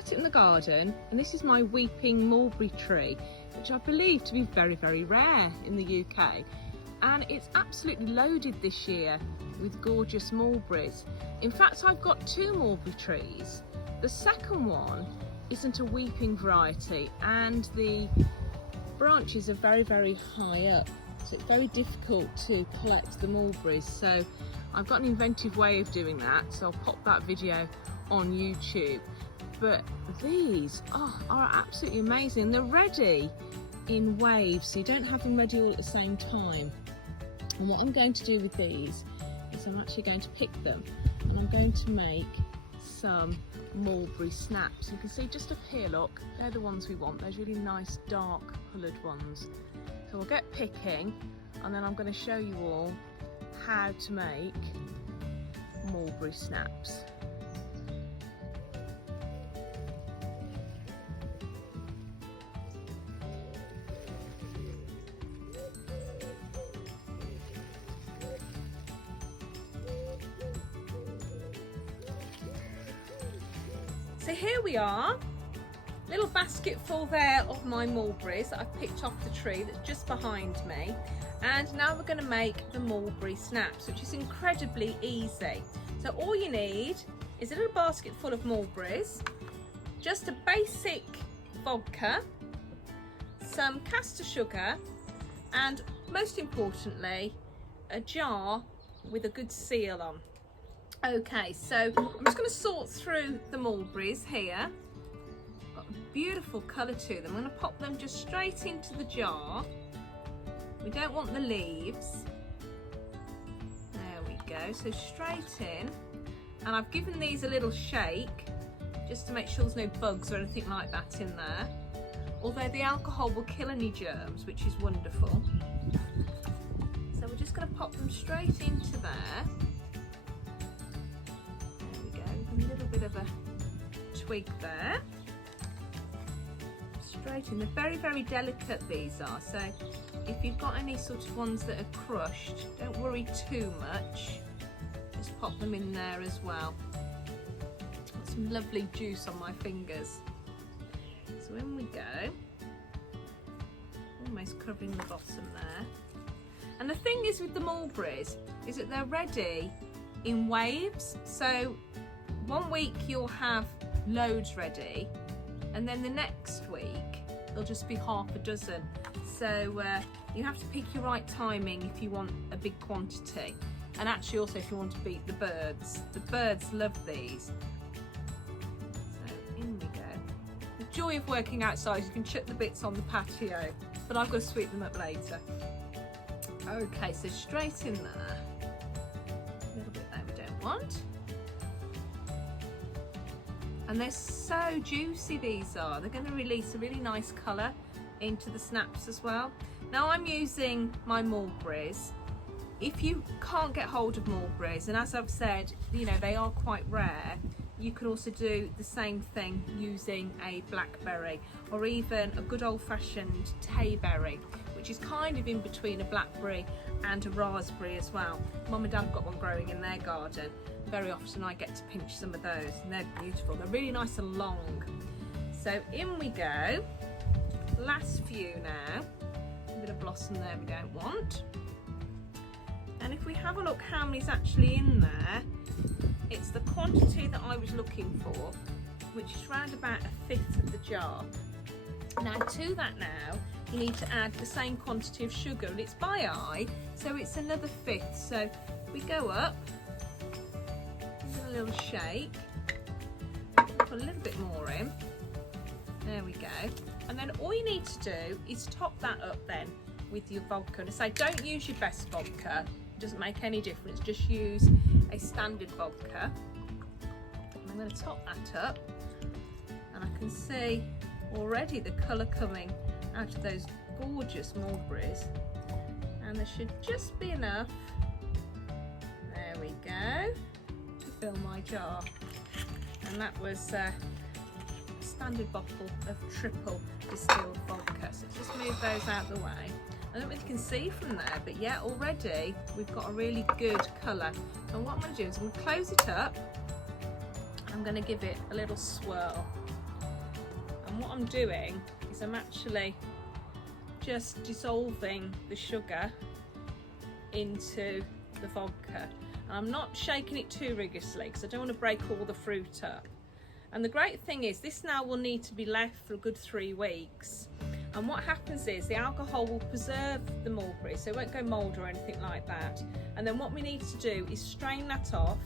out in the garden, and this is my weeping mulberry tree, which I believe to be very, very rare in the UK. And it's absolutely loaded this year with gorgeous mulberries. In fact, I've got 2 mulberry trees. The second one isn't a weeping variety, and the branches are very, very high up, so it's very difficult to collect the mulberries. So I've got an inventive way of doing that, so I'll pop that video on YouTube. But these are absolutely amazing. They're ready in waves, so you don't have them ready all at the same time. And what I'm going to do with these is I'm actually going to pick them, and I'm going to make some mulberry snaps. You can see just up here, look, they're the ones we want, those really nice dark coloured ones. So we'll get picking, and then I'm going to show you all how to make mulberry snaps. So here we are, little basket full there of my mulberries that I've picked off the tree that's just behind me. And now we're going to make the mulberry snaps, which is incredibly easy. So all you need is a little basket full of mulberries, just a basic vodka, some caster sugar, and most importantly, a jar with a good seal on. Okay, so I'm just going to sort through the mulberries here. Got a beautiful colour to them. I'm going to pop them just straight into the jar. We don't want the leaves. There we go, so straight in. And I've given these a little shake just to make sure there's no bugs or anything like that in there. Although the alcohol will kill any germs, which is wonderful. So we're just going to pop them straight into there. A little bit of a twig there, straight in. They're very, very delicate, these are, so if you've got any sort of ones that are crushed, don't worry too much, just pop them in there as well. Got some lovely juice on my fingers. So in we go, almost covering the bottom there. And the thing is with the mulberries is that they're ready in waves, so one week you'll have loads ready, and then the next week there'll just be half a dozen. So you have to pick your right timing if you want a big quantity, and actually also if you want to beat the birds. The birds love these. So in we go. The joy of working outside, you can chuck the bits on the patio, but I've got to sweep them up later. Okay, so straight in there. A little bit there we don't want. And they're so juicy, these are. They're going to release a really nice colour into the snaps as well. Now I'm using my mulberries. If you can't get hold of mulberries, and as I've said, you know, they are quite rare, you can also do the same thing using a blackberry or even a good old-fashioned tayberry, which is kind of in between a blackberry and a raspberry as well. Mum and Dad have got one growing in their garden. Very often I get to pinch some of those, and they're beautiful. They're really nice and long. So in we go. Last few now. A bit of blossom there we don't want. And if we have a look how many's actually in there, it's the quantity that I was looking for, which is round about 1/5 of the jar. Now to that now, you need to add the same quantity of sugar, and it's by eye, so it's another 1/5. So we go up, a little shake, put a little bit more in, there we go, and then all you need to do is top that up then with your vodka. And I say don't use your best vodka, it doesn't make any difference, just use a standard vodka. And I'm going to top that up, and I can see already the colour coming out of those gorgeous mulberries, and there should just be enough, there we go, fill my jar. And that was a standard bottle of triple distilled vodka. So just move those out of the way. I don't know if you can see from there, but yeah, already we've got a really good colour. And what I'm going to do is I'm going to close it up, and I'm going to give it a little swirl. And what I'm doing is I'm actually just dissolving the sugar into the vodka. And I'm not shaking it too rigorously because I don't want to break all the fruit up. And the great thing is this now will need to be left for a good 3 weeks. And what happens is the alcohol will preserve the mulberry, so it won't go mould or anything like that. And then what we need to do is strain that off,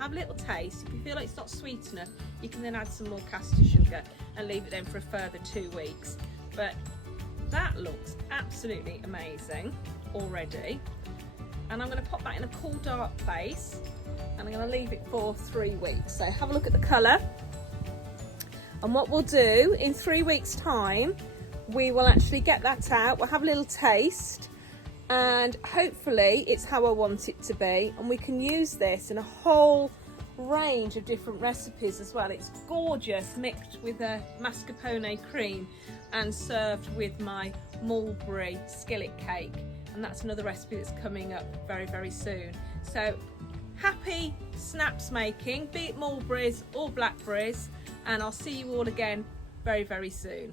have a little taste. If you feel like it's not sweet enough, you can then add some more caster sugar and leave it then for a further 2 weeks. But that looks absolutely amazing already. And I'm going to pop that in a cool, dark place, and I'm going to leave it for 3 weeks. So have a look at the colour. And what we'll do in 3 weeks' time, we will actually get that out. We'll have a little taste, and hopefully it's how I want it to be. And we can use this in a whole range of different recipes as well. It's gorgeous, mixed with a mascarpone cream and served with my mulberry skillet cake. And that's another recipe that's coming up very, very soon. So happy snaps making, be it mulberries or blackberries, and I'll see you all again very, very soon.